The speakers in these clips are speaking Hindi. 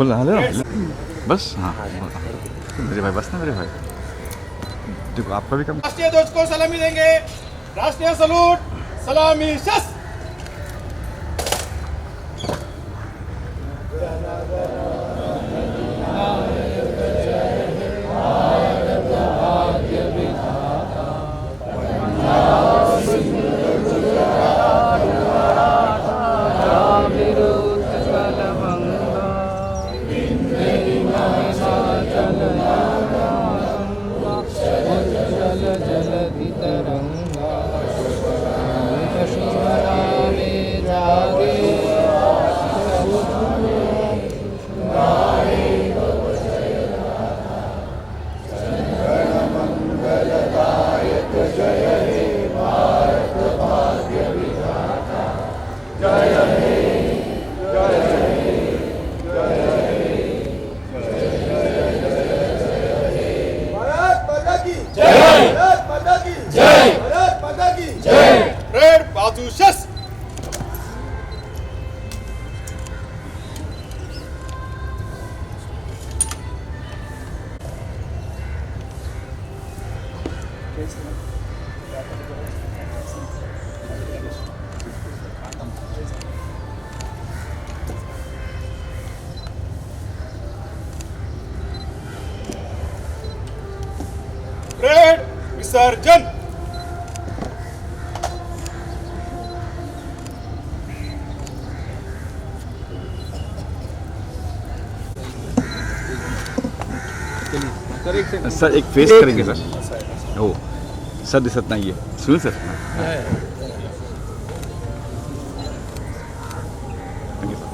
बोल हेलो बस। हाँ मेरे भाई बस ना मेरे भाई, देखो आपका भी काम। राष्ट्रीय ध्वज को सलामी देंगे। राष्ट्रीय सलूट, सलामी शस्त्र। बाजू शस्त्र। परेड विसर्जन। सर एक फेस करेंगे सर, हो सर दिसत नाहीये, Sunil sir thank you sir.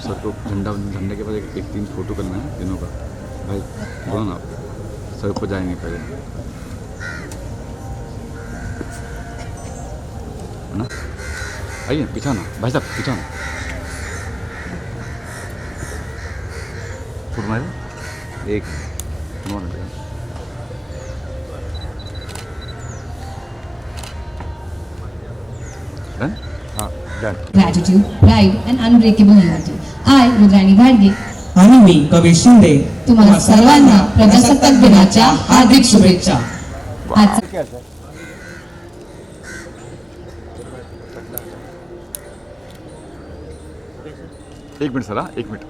Sir तो झंडे के बाद एक 3 फोटो करना है तीनों का भाई, बोलो ना आप सर को जाए नहीं पहले ना, आइए पीछा ना भाई साहब, पीछा ना फोटो मारे एक डन. हाँ done. Gratitude, pride and unbreakable unity. I, Rudrani घाडगे आणि मी कवी शिंदे तुम्हाला सर्वांना प्रजासत्ताक दिनाच्या हार्दिक शुभेच्छा. आजचा एक मिनट सर, हाँ एक मिनट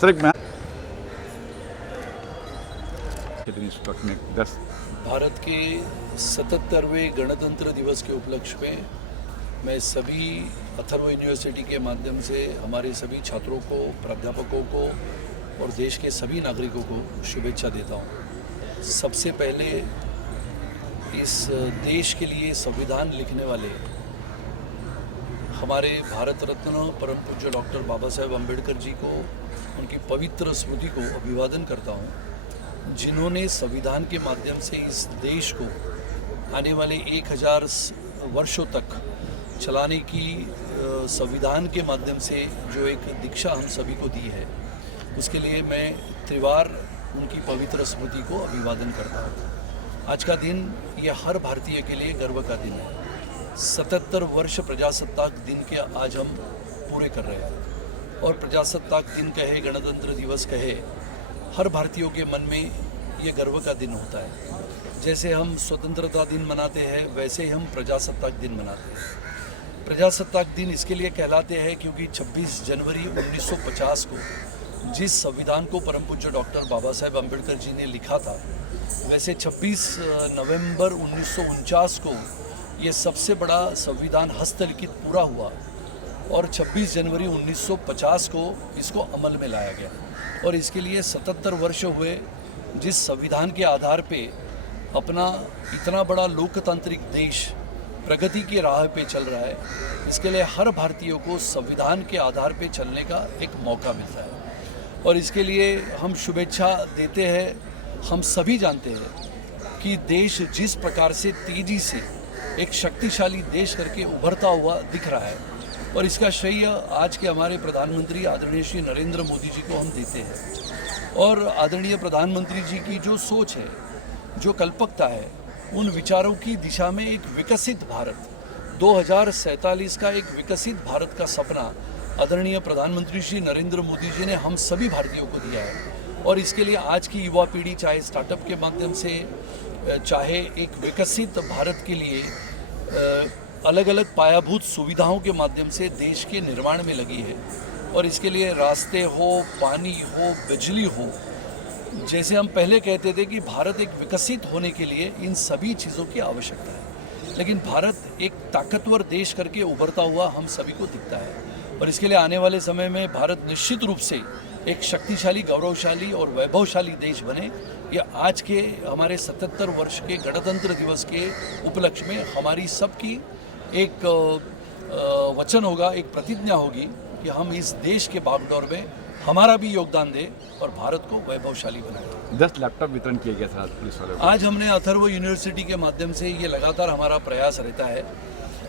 सर, एक मैं भारत के 77वें गणतंत्र दिवस के उपलक्ष्य में मैं सभी अथर्व यूनिवर्सिटी के माध्यम से हमारे सभी छात्रों को, प्राध्यापकों को और देश के सभी नागरिकों को शुभेच्छा देता हूँ. सबसे पहले इस देश के लिए संविधान लिखने वाले हमारे भारत रत्न परम पूज्य डॉक्टर बाबा साहेब अम्बेडकर जी को, उनकी पवित्र स्मृति को अभिवादन करता हूँ, जिन्होंने संविधान के माध्यम से इस देश को आने वाले 1000 वर्षों तक चलाने की संविधान के माध्यम से जो एक दीक्षा हम सभी को दी है, उसके लिए मैं त्रिवार उनकी पवित्र स्मृति को अभिवादन करता हूँ. आज का दिन यह हर भारतीय के लिए गर्व का दिन है. 77 वर्ष प्रजासत्ताक दिन के आज हम पूरे कर रहे हैं और प्रजासत्ताक दिन कहे, गणतंत्र दिवस कहे, हर भारतीयों के मन में ये गर्व का दिन होता है. जैसे हम स्वतंत्रता दिन मनाते हैं वैसे ही हम प्रजासत्ताक दिन मनाते हैं. प्रजासत्ताक दिन इसके लिए कहलाते हैं क्योंकि 26 जनवरी 1950 को जिस संविधान को परम पूज्य डॉक्टर बाबा साहेब अम्बेडकर जी ने लिखा था, वैसे 26 नवंबर 1949 को ये सबसे बड़ा संविधान हस्तलिखित पूरा हुआ और 26 जनवरी 1950 को इसको अमल में लाया गया. और इसके लिए 77 वर्ष हुए जिस संविधान के आधार पे अपना इतना बड़ा लोकतांत्रिक देश प्रगति की राह पे चल रहा है. इसके लिए हर भारतीयों को संविधान के आधार पे चलने का एक मौका मिलता है और इसके लिए हम शुभेच्छा देते हैं. हम सभी जानते हैं कि देश जिस प्रकार से तेज़ी से एक शक्तिशाली देश करके उभरता हुआ दिख रहा है, और इसका श्रेय आज के हमारे प्रधानमंत्री आदरणीय श्री नरेंद्र मोदी जी को हम देते हैं। और आदरणीय प्रधानमंत्री जी की जो सोच है, जो कल्पकता है, उन विचारों की दिशा में एक विकसित भारत 2047 का एक विकसित भारत का सपना आदरणीय प्रधानमंत्री श्री नरेंद्र मोदी जी ने हम सभी भारतीयों को दिया है। और इसके लिए आज की युवा पीढ़ी चाहे स्टार्टअप के माध्यम से, चाहे एक विकसित भारत के लिए अलग अलग पायाभूत सुविधाओं के माध्यम से देश के निर्माण में लगी है। और इसके लिए रास्ते हो, पानी हो, बिजली हो, जैसे हम पहले कहते थे कि भारत एक विकसित होने के लिए इन सभी चीज़ों की आवश्यकता है, लेकिन भारत एक ताकतवर देश करके उभरता हुआ हम सभी को दिखता है। और इसके लिए आने वाले समय में भारत निश्चित रूप से एक शक्तिशाली, गौरवशाली और वैभवशाली देश बने। यह आज के हमारे 77 वर्ष के गणतंत्र दिवस के उपलक्ष्य में हमारी सबकी एक वचन होगा, एक प्रतिज्ञा होगी कि हम इस देश के बागडोर में हमारा भी योगदान दें और भारत को वैभवशाली बनाएं। 10 लैपटॉप वितरण किया गया था आज पुलिस वालों को। आज हमने अथर्व यूनिवर्सिटी के माध्यम से ये लगातार हमारा प्रयास रहता है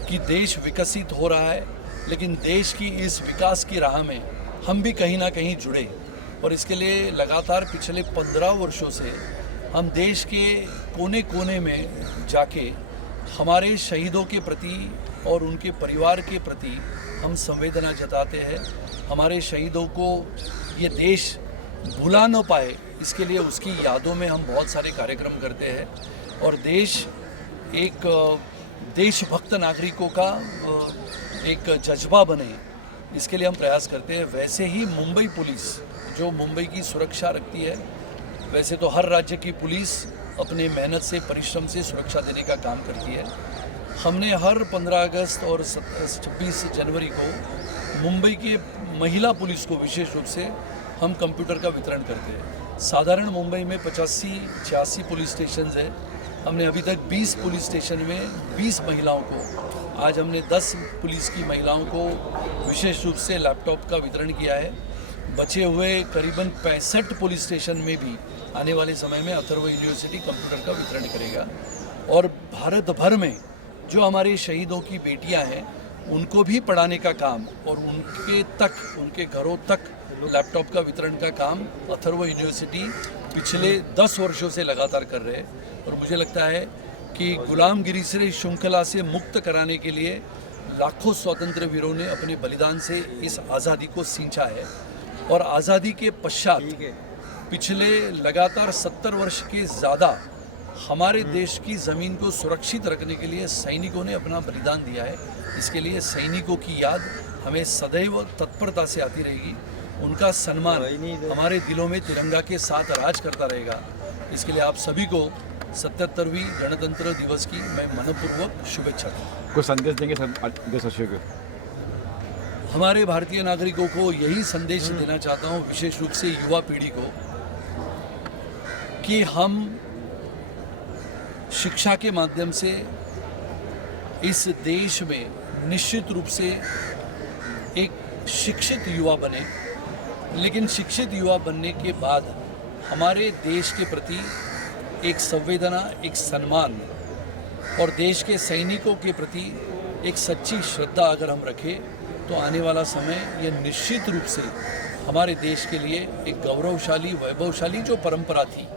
कि देश विकसित हो रहा है, लेकिन देश की इस विकास की राह में हम भी कहीं ना कहीं जुड़े। और इसके लिए लगातार पिछले 15 वर्षों से हम देश के कोने कोने में जाके हमारे शहीदों के प्रति और उनके परिवार के प्रति हम संवेदना जताते हैं। हमारे शहीदों को ये देश भुला न पाए, इसके लिए उसकी यादों में हम बहुत सारे कार्यक्रम करते हैं। और देश एक देशभक्त नागरिकों का एक जज्बा बने, इसके लिए हम प्रयास करते हैं। वैसे ही मुंबई पुलिस जो मुंबई की सुरक्षा रखती है, वैसे तो हर राज्य की पुलिस अपने मेहनत से, परिश्रम से सुरक्षा देने का काम करती है। हमने हर 15 अगस्त और 26 जनवरी को मुंबई के महिला पुलिस को विशेष रूप से हम कंप्यूटर का वितरण करते हैं। साधारण मुंबई में 85-86 पुलिस स्टेशन है। हमने अभी तक 20 पुलिस स्टेशन में 20 महिलाओं को, आज हमने 10 पुलिस की महिलाओं को विशेष रूप से लैपटॉप का वितरण किया है। बचे हुए करीबन 65 पुलिस स्टेशन में भी आने वाले समय में अथर्व यूनिवर्सिटी कंप्यूटर का वितरण करेगा। और भारत भर में जो हमारे शहीदों की बेटियां हैं, उनको भी पढ़ाने का काम और उनके घरों तक लैपटॉप का वितरण का काम अथर्व यूनिवर्सिटी पिछले 10 वर्षों से लगातार कर रहे हैं। और मुझे लगता है कि गुलामगिरी से, श्रृंखला से मुक्त कराने के लिए लाखों स्वतंत्र वीरों ने अपने बलिदान से इस आज़ादी को सींचा है। और आज़ादी के पश्चात पिछले लगातार 70 वर्ष के ज़्यादा हमारे देश की ज़मीन को सुरक्षित रखने के लिए सैनिकों ने अपना बलिदान दिया है। इसके लिए सैनिकों की याद हमें सदैव तत्परता से आती रहेगी। उनका सम्मान हमारे दिलों में तिरंगा के साथ राज करता रहेगा। इसके लिए आप सभी को 77वीं गणतंत्र दिवस की मैं मनपूर्वक शुभेच्छा दूँ। कुछ संदेश देंगे सर देशवासियों को? हमारे भारतीय नागरिकों को यही संदेश देना चाहता हूँ, विशेष रूप से युवा पीढ़ी को, कि हम शिक्षा के माध्यम से इस देश में निश्चित रूप से एक शिक्षित युवा बने। लेकिन शिक्षित युवा बनने के बाद हमारे देश के प्रति एक संवेदना, एक सम्मान और देश के सैनिकों के प्रति एक सच्ची श्रद्धा अगर हम रखें, तो आने वाला समय ये निश्चित रूप से हमारे देश के लिए एक गौरवशाली, वैभवशाली जो परंपरा थी,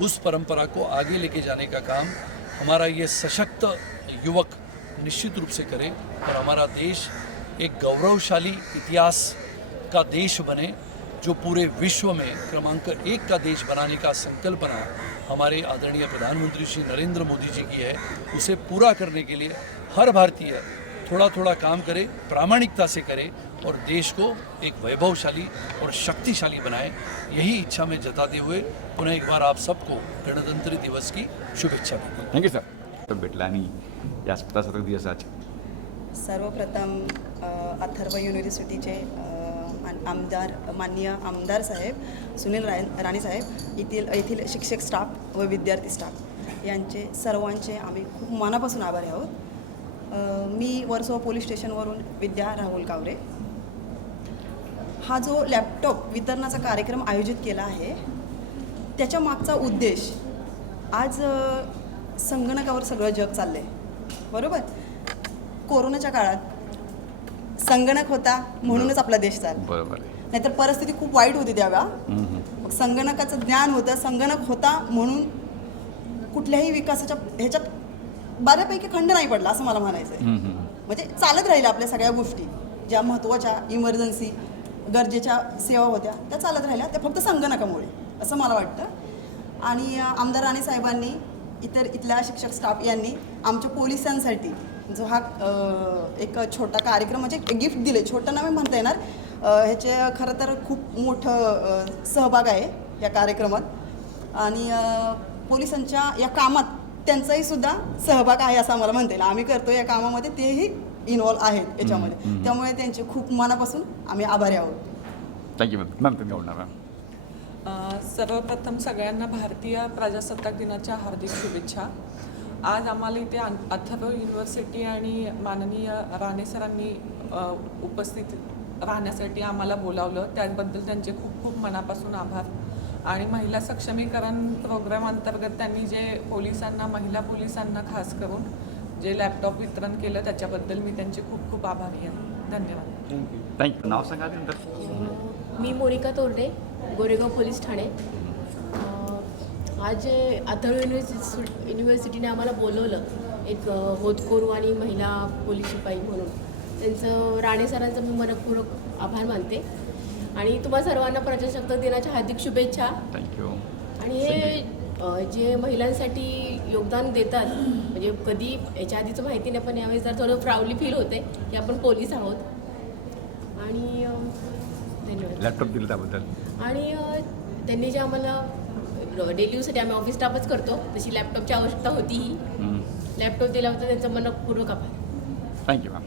उस परंपरा को आगे लेके जाने का काम हमारा ये सशक्त युवक निश्चित रूप से करे। और हमारा देश एक गौरवशाली इतिहास का देश बने, जो पूरे विश्व में क्रमांक 1 का देश बनाने का संकल्पना हमारे आदरणीय प्रधानमंत्री श्री नरेंद्र मोदी जी की है। उसे पूरा करने के लिए हर भारतीय थोड़ा थोड़ा काम करे, प्रामाणिकता से करे और देश को एक वैभवशाली और शक्तिशाली बनाए। यही इच्छा में जताते हुए पुनः एक बार आप सबको गणतंत्र दिवस की शुभेच्छा देते हैं। Thank you sir. तर भेटला आणि या प्रजासत्ताक दिवसाची सर्वप्रथम अथर्व युनिव्हर्सिटीचे आमदार, माननीय आमदार साहेब सुनील राणे साहेब, येथील शिक्षक स्टाफ व विद्यार्थी स्टाफ यांचे सर्वांचे आम्ही खूप मनापासून आभारी आहोत. मी वर्सोवा पोलीस स्टेशनवरून विद्या राहुल कावरे. हा जो लॅपटॉप वितरणाचा कार्यक्रम आयोजित केला आहे, त्याच्या मागचा उद्देश, आज संगणकावर सगळं जग चाललं आहे, बरोबर. कोरोनाच्या काळात संगणक होता म्हणूनच आपला देश चालला. बरोबर आहे. नाहीतर परिस्थिती खूप वाईट होती त्यावेळा. हम्म. मग संगणकाचं ज्ञान होतं, संगणक होता म्हणून कुठल्याही विकासाच्या ह्याच्यात बऱ्यापैकी खंड नाही पडला असं मला म्हणायचं आहे. हम्म. म्हणजे चालत राहिल्या आपल्या सगळ्या गोष्टी ज्या महत्त्वाच्या इमर्जन्सी गरजेच्या सेवा होत्या त्या चालत राहिल्या, त्या फक्त संगणकामुळे असं मला वाटतं. आणि आमदार राणे साहेबांनी इथल्या शिक्षक स्टाफ यांनी आमच्या पोलिसांसाठी जो हा एक छोटा कार्यक्रम म्हणजे गिफ्ट दिले, छोटं नाही म्हणता येणार, ह्याचे खरं तर खूप मोठं सहभाग आहे या कार्यक्रमात. आणि पोलिसांच्या या कामात त्यांचाही सुद्धा सहभाग आहे असं आम्हाला म्हणता येईल. आम्ही करतो या कामामध्ये तेही इन्व्हॉल्व आहेत याच्यामध्ये. त्यामुळे त्यांचे खूप मनापासून आम्ही आभारी आहोत. Thank you ma'am. मॅम तुम्ही बोलणार मॅम. सर्वप्रथम सगळ्यांना भारतीय प्रजासत्ताक दिनाच्या हार्दिक शुभेच्छा. आज आम्हाला इथे अथर्व युनिव्हर्सिटी आणि माननीय राणे सरांनी उपस्थित राहण्यासाठी आम्हाला बोलावलं, त्याबद्दल त्यांचे खूप खूप मनापासून आभार. आणि महिला सक्षमीकरण प्रोग्राम अंतर्गत त्यांनी जे महिला पोलिसांना खास करून जे लॅपटॉप वितरण केलं त्याच्याबद्दल मी त्यांचे खूप खूप आभारी आहे. धन्यवाद. थँक्यू. नाव सांगा नंतर. मी मोनिका तोरडे, गोरेगाव पोलीस ठाणे. आज जे अथर्व युनिव्हर्सिटीने आम्हाला बोलवलं एक होतकरू आणि महिला पोलीस शिपाई म्हणून, त्यांचं राणे सरांचं मी मनपूर्वक आभार मानते. आणि तुम्हा सर्वांना प्रजासत्ताक दिनाच्या हार्दिक शुभेच्छा. थँक्यू. आणि हे जे महिलांसाठी योगदान देतात म्हणजे कधी याच्या आधीचं माहिती नाही, पण यावेळेस जर थोडं प्राऊडली फील होते की आपण पोलीस आहोत. आणि धन्यवाद. लॅपटॉप दिलं त्याबद्दल. आणि त्यांनी जे आम्हाला डेली यूजसाठी आम्ही ऑफिस स्टाफच करतो तशी लॅपटॉपची आवश्यकता होती, ही लॅपटॉप दिला होता त्यांचा मनपूर्वक आभार. Thank you ma'am.